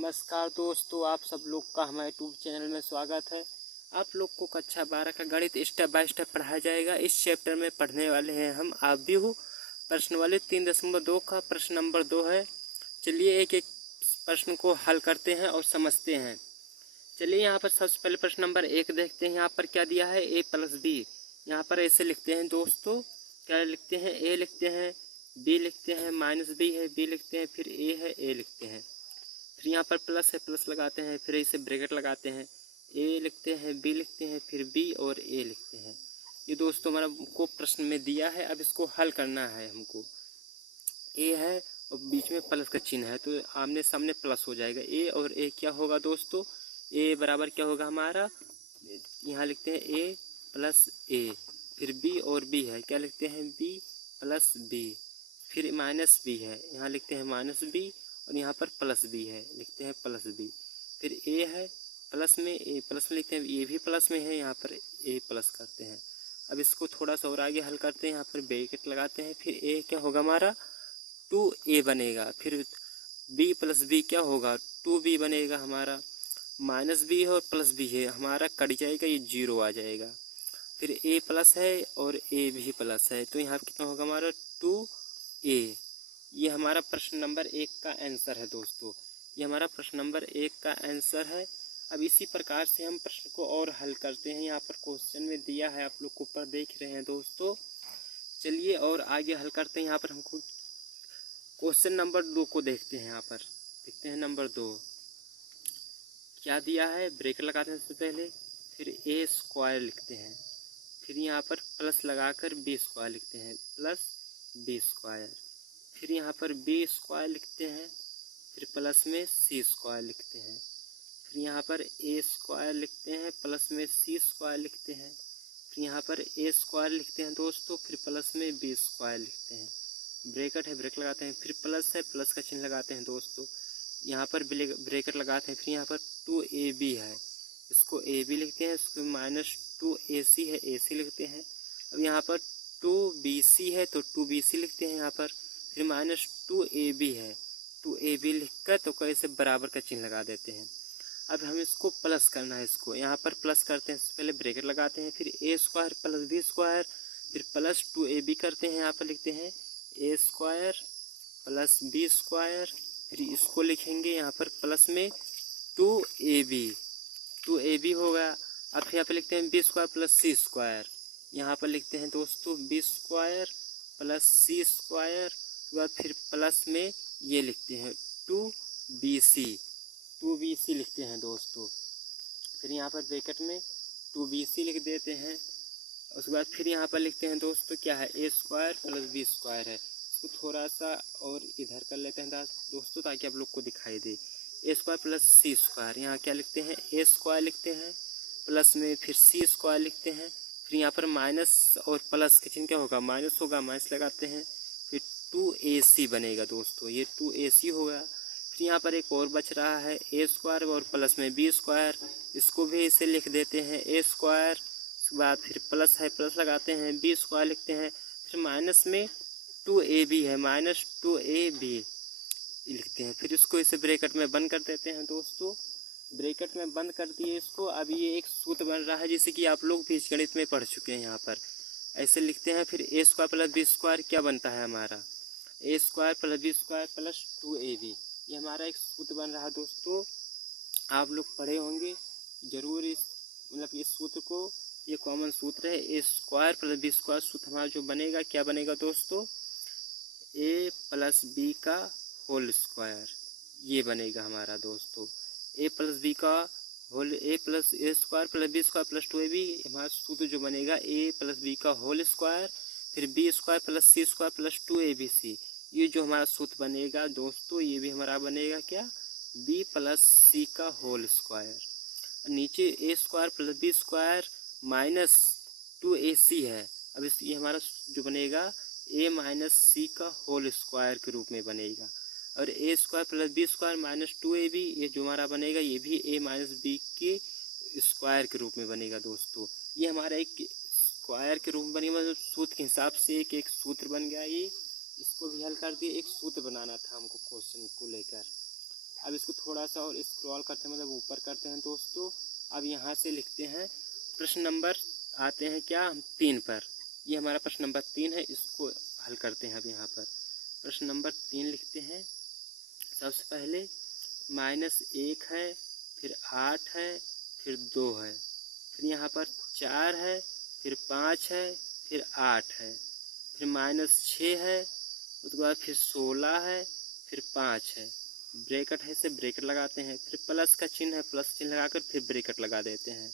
नमस्कार दोस्तों, आप सब लोग का हमारे यूट्यूब चैनल में स्वागत है। आप लोग को कक्षा 12 का गणित स्टेप बाय स्टेप पढ़ाया जाएगा। इस चैप्टर में पढ़ने वाले हैं हम आप भी हो। प्रश्न वाले 3.2 का प्रश्न नंबर 2 है। चलिए एक एक प्रश्न को हल करते हैं और समझते हैं। चलिए यहाँ पर सबसे पहले प्रश्न नंबर 1 देखते हैं। यहाँ पर क्या दिया है, a + b। यहाँ पर ऐसे लिखते हैं दोस्तों, क्या लिखते हैं, a लिखते हैं, b लिखते हैं, -b है, b लिखते हैं, फिर a है, a लिखते हैं, फिर यहाँ पर प्लस है, प्लस लगाते हैं, फिर इसे ब्रैकेट लगाते हैं, a लिखते हैं, b लिखते हैं, फिर b और a लिखते हैं। ये दोस्तों हमारा को प्रश्न में दिया है। अब इसको हल करना है हमको। a है और बीच में प्लस का चिन्ह है तो आमने सामने प्लस हो जाएगा। a और a क्या होगा दोस्तों, a बराबर क्या होगा हमारा, यहाँ लिखते हैं a + a, फिर b और b है, क्या लिखते हैं, b + b, फिर -b है, यहाँ लिखते हैं -b और यहाँ पर +b है, लिखते हैं +b, फिर a है, प्लस में a प्लस में लिखते हैं, ये भी प्लस में है, यहाँ पर a प्लस करते हैं। अब इसको थोड़ा सा और आगे हल करते हैं, यहाँ पर ब्रैकेट लगाते हैं, फिर a क्या होगा हमारा 2a बनेगा, फिर b + b क्या होगा 2b बनेगा हमारा, -b है और +b है, हमारा कट जाएगा, ये 0 आ जाएगा, फिर a प्लस है और a भी प्लस है, तो यहाँ कितना होगा हमारा 2a। ये हमारा प्रश्न नंबर 1 का आंसर है दोस्तों। ये हमारा प्रश्न नंबर 1 का आंसर है। अब इसी प्रकार से हम प्रश्न को और हल करते हैं। यहाँ पर क्वेश्चन में दिया है, आप लोग ऊपर देख रहे हैं दोस्तों। चलिए और आगे हल करते हैं। यहाँ पर हमको क्वेश्चन नंबर 2 को देखते हैं। यहाँ पर देखते हैं नंबर 2 क्या दिया है, ब्रेक लगाते हैं सबसे पहले, फिर a² लिखते हैं, फिर यहाँ पर प्लस लगाकर b² लिखते हैं, +b², फिर यहाँ पर b² लिखते हैं, फिर प्लस में c² लिखते हैं, फिर यहाँ पर a² लिखते हैं, प्लस में c² लिखते हैं, फिर यहाँ पर a² लिखते हैं दोस्तों, फिर प्लस में b² लिखते हैं, ब्रैकेट है, ब्रेक लगाते हैं, फिर प्लस है, प्लस का चिन्ह लगाते हैं दोस्तों, यहाँ पर ब्रैकेट लगाते हैं, फिर यहाँ पर 2ab है, इसको ab लिखते हैं, इसको -2ac है, ac लिखते हैं। अब यहाँ पर 2bc है तो 2bc लिखते हैं यहाँ पर, फिर -2ab है, 2ab लिखकर तो कैसे बराबर का चिन्ह लगा देते हैं। अब हम इसको प्लस करना है, इसको यहाँ पर प्लस करते हैं, पहले ब्रैकेट लगाते हैं, फिर a² + b², फिर +2ab करते हैं, यहाँ पर लिखते हैं a² + b², फिर इसको लिखेंगे यहाँ पर प्लस में 2ab होगा। अब फिर यहाँ पर लिखते हैं b² + c², यहाँ पर लिखते हैं दोस्तों b² + c², बाद फिर प्लस में ये लिखते हैं 2bc लिखते हैं दोस्तों, फिर यहाँ पर ब्रैकेट में 2bc लिख देते हैं। उसके बाद फिर यहाँ पर लिखते हैं दोस्तों क्या है, a² + b² है, इसको थोड़ा सा और इधर कर लेते हैं दोस्तों ताकि आप लोग को दिखाई दे। a² + c², यहाँ क्या लिखते हैं, a² लिखते हैं, प्लस में फिर c² लिखते हैं, फिर यहाँ पर माइनस और प्लस का चिन्ह क्या होगा, माइनस होगा, माइनस लगाते हैं, फिर 2ac बनेगा दोस्तों, ये 2ac होगा। फिर यहाँ पर एक और बच रहा है a² और प्लस में b², इसको भी इसे लिख देते हैं a², उसके बाद फिर प्लस है, प्लस लगाते हैं, b² लिखते हैं, फिर माइनस में 2ab है, -2ab लिखते हैं, फिर इसको इसे ब्रैकेट में बंद कर देते हैं दोस्तों। ब्रैकेट में बंद कर दिए इसको। अब ये एक सूत्र बन रहा है जैसे कि आप लोग बीजगणित में पढ़ चुके हैं। यहाँ पर ऐसे लिखते हैं, फिर a² + b² क्या बनता है हमारा, a² + b² + 2ab, ये हमारा एक सूत्र बन रहा है दोस्तों। आप लोग पढ़े होंगे जरूर इस ये सूत्र को, ये कॉमन सूत्र है। a² + b² सूत्र हमारा जो बनेगा क्या बनेगा दोस्तों, a + b का होल स्क्वायर, ये बनेगा हमारा दोस्तों। a + b का whole, a + a² + b² + 2ab, हमारा सूत्र जो बनेगा a + b का होल स्क्वायर, फिर b² + c² + 2abc, ये जो हमारा सूत्र बनेगा दोस्तों, ये भी हमारा बनेगा क्या, b + c का होल स्क्वायर। नीचे a² + b² -2ac है। अब ये हमारा जो बनेगा a - c का होल स्क्वायर के रूप में बनेगा, और a² + b² -2ab, ये जो हमारा बनेगा ये भी a - b के स्क्वायर के रूप में बनेगा दोस्तों। ये हमारा एक स्क्वायर के रूप में बनेगा, मतलब सूत्र के हिसाब से एक एक सूत्र बन गया। ये इसको भी हल कर दिए। एक सूत्र बनाना था हमको क्वेश्चन को लेकर। अब इसको थोड़ा सा और स्क्रॉल करते हैं, मतलब ऊपर करते हैं दोस्तों। अब यहाँ से लिखते हैं प्रश्न नंबर, आते हैं क्या 3 पर। ये हमारा प्रश्न नंबर 3 है, इसको हल करते हैं। अब यहाँ पर प्रश्न नंबर 3 लिखते हैं। सबसे पहले -1 है, फिर 8 है, फिर 2 है, फिर यहाँ पर 4 है, फिर 5 है, फिर 8 है, फिर -6 है, उसके बाद फिर 16 है, फिर 5 है, ब्रैकेट है, इसे ब्रैकेट लगाते हैं, फिर प्लस का चिन्ह है, प्लस चिन्ह लगाकर फिर ब्रैकेट लगा देते हैं।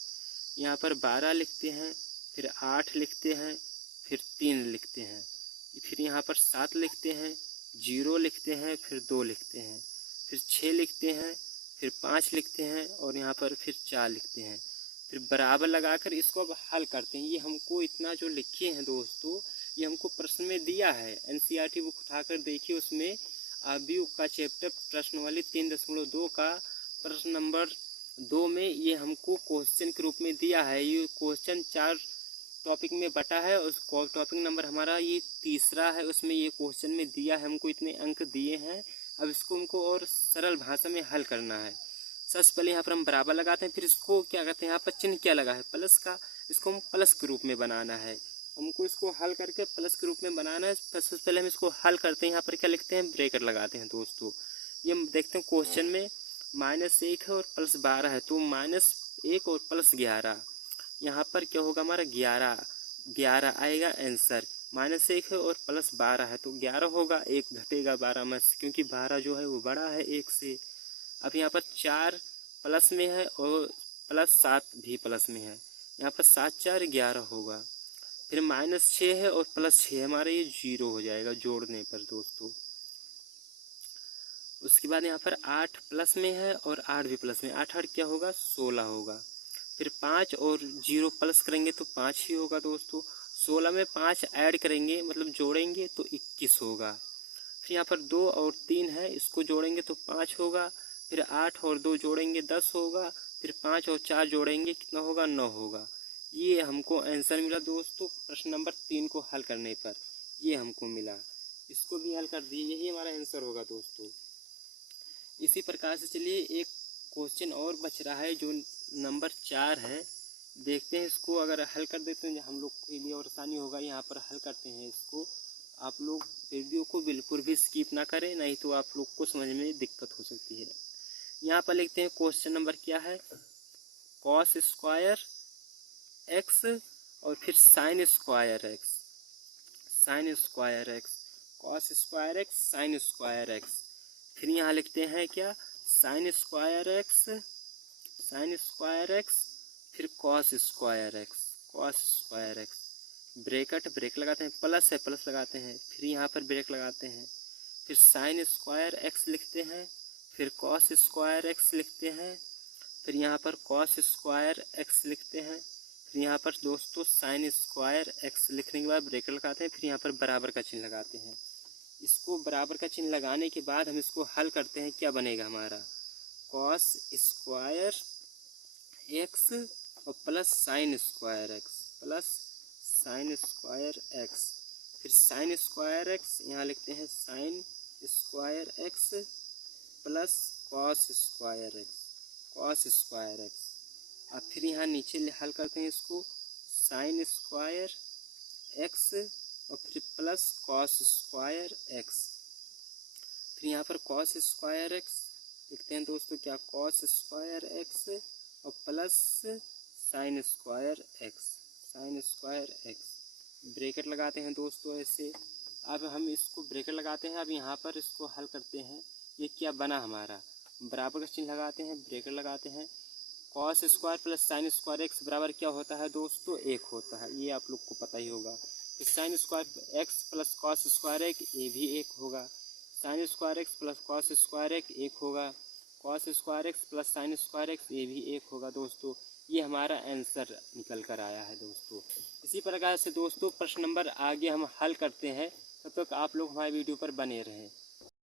यहाँ पर 12 लिखते हैं, फिर 8 लिखते हैं, फिर 3 लिखते हैं, फिर यहाँ पर 7 लिखते हैं, 0 लिखते हैं, फिर 2 लिखते हैं, फिर 6 लिखते हैं, फिर 5 लिखते हैं, और यहाँ पर फिर 4 लिखते हैं, फिर बराबर लगाकर इसको अब हल करते हैं। ये हमको इतना जो लिखे हैं दोस्तों, ये हमको प्रश्न में दिया है। एनसीईआरटी बुक उठाकर देखिए, उसमें आबी का चैप्टर प्रश्न वाली 3.2 का प्रश्न नंबर 2 में ये हमको क्वेश्चन के रूप में दिया है। ये क्वेश्चन 4 टॉपिक में बटा है, उस टॉपिक नंबर हमारा ये तीसरा है, उसमें ये क्वेश्चन में दिया है, हमको इतने अंक दिए हैं। अब इसको हमको और सरल भाषा में हल करना है। सबसे पहले यहाँ पर हम बराबर लगाते हैं, फिर इसको क्या करते हैं, यहाँ पर चिन्ह क्या लगा है, प्लस का, इसको हम प्लस के रूप में बनाना है। हमको इसको हल करके प्लस के रूप में बनाना है। सबसे पहले हम इसको हल करते हैं। यहाँ पर क्या लिखते हैं, ब्रैकेट लगाते हैं दोस्तों। ये हम देखते हैं क्वेश्चन में -1 है और +12 है, तो -1 और +11, यहाँ पर क्या होगा हमारा 11 आएगा आंसर। -1 है और +12 है तो 11 होगा, 1 घटेगा 12 में से, क्योंकि 12 जो है वो बड़ा है 1 से। अब यहाँ पर 4 प्लस में है और +7 भी प्लस में है, यहाँ पर 7 4 11 होगा। फिर -6 है और +6 हमारा ये 0 हो जाएगा जोड़ने पर दोस्तों। उसके बाद यहाँ पर 8 प्लस में है और 8 भी प्लस में, 8 8 क्या होगा 16 होगा। फिर 5 और 0 प्लस करेंगे तो 5 ही होगा दोस्तों। 16 में 5 ऐड करेंगे मतलब जोड़ेंगे तो 21 होगा। फिर यहाँ पर 2 और 3 है, इसको जोड़ेंगे तो 5 होगा। फिर 8 और 2 जोड़ेंगे 10 होगा। फिर 5 और 4 जोड़ेंगे कितना होगा 9 होगा। ये हमको आंसर मिला दोस्तों प्रश्न नंबर 3 को हल करने पर, ये हमको मिला। इसको भी हल कर दिए, यही हमारा आंसर होगा दोस्तों। इसी प्रकार से चलिए एक क्वेश्चन और बच रहा है जो नंबर 4 है, देखते हैं इसको। अगर हल कर देते हैं हम लोग के लिए और आसानी होगा। यहाँ पर हल करते हैं इसको। आप लोग वीडियो को बिल्कुल भी स्किप ना करें, नहीं तो आप लोग को समझ में दिक्कत हो सकती है। यहाँ पर लिखते हैं क्वेश्चन नंबर क्या है, cos स्क्वायर x और फिर sin square x, sin square x, cos square x, sin square x। फिर यहाँ लिखते हैं क्या, sin square x, sin square x, फिर cos square x, cos square x, bracket लगाते हैं, प्लस है प्लस लगाते हैं, फिर यहाँ पर ब्रैकेट लगाते हैं, फिर sin स्क्वायर x लिखते हैं, फिर cos स्क्वायर x लिखते हैं, फिर यहाँ पर cos स्क्वायर x लिखते हैं, फिर यहाँ पर दोस्तों sin स्क्वायर x लिखने के बाद ब्रैकेट लगाते हैं, फिर यहाँ पर बराबर का चिन्ह लगाते हैं। इसको बराबर का चिन्ह लगाने के बाद हम इसको हल करते हैं, क्या बनेगा हमारा cos स्क्वायर x और plus sin square x, plus sin square x, फिर sin स्क्वायर x यहाँ लिखते हैं sin square x plus cos square x, cos square x। अब फिर यहाँ नीचे हल करते हैं इसको, sin स्क्वायर x और फिर प्लस cos स्क्वायर x, फिर यहाँ पर cos स्क्वायर x लिखते हैं दोस्तों, क्या cos स्क्वायर x और plus sin square x, sin square x, bracket लगाते हैं दोस्तों ऐसे। अब हम इसको ब्रैकेट लगाते हैं, अब यहाँ पर इसको हल करते हैं। ये क्या बना हमारा, बराबर का चिन्ह लगाते हैं, ब्रैकेट लगाते हैं, cos square plus sin square x बराबर क्या होता है दोस्तों 1 होता है, ये आप लोग को पता ही होगा। फिर sin square x plus cos square x ये भी 1 होगा, sin square x plus cos square x 1 होगा, cos square x plus sin square x ये भी 1 होगा दोस्तों। ये हमारा आंसर निकल कर आया है दोस्तों। इसी प्रकार से दोस्तों प्रश्न नंबर आगे हम हल करते हैं, तब तक आप लोग हमारे वीडियो पर बने रहें।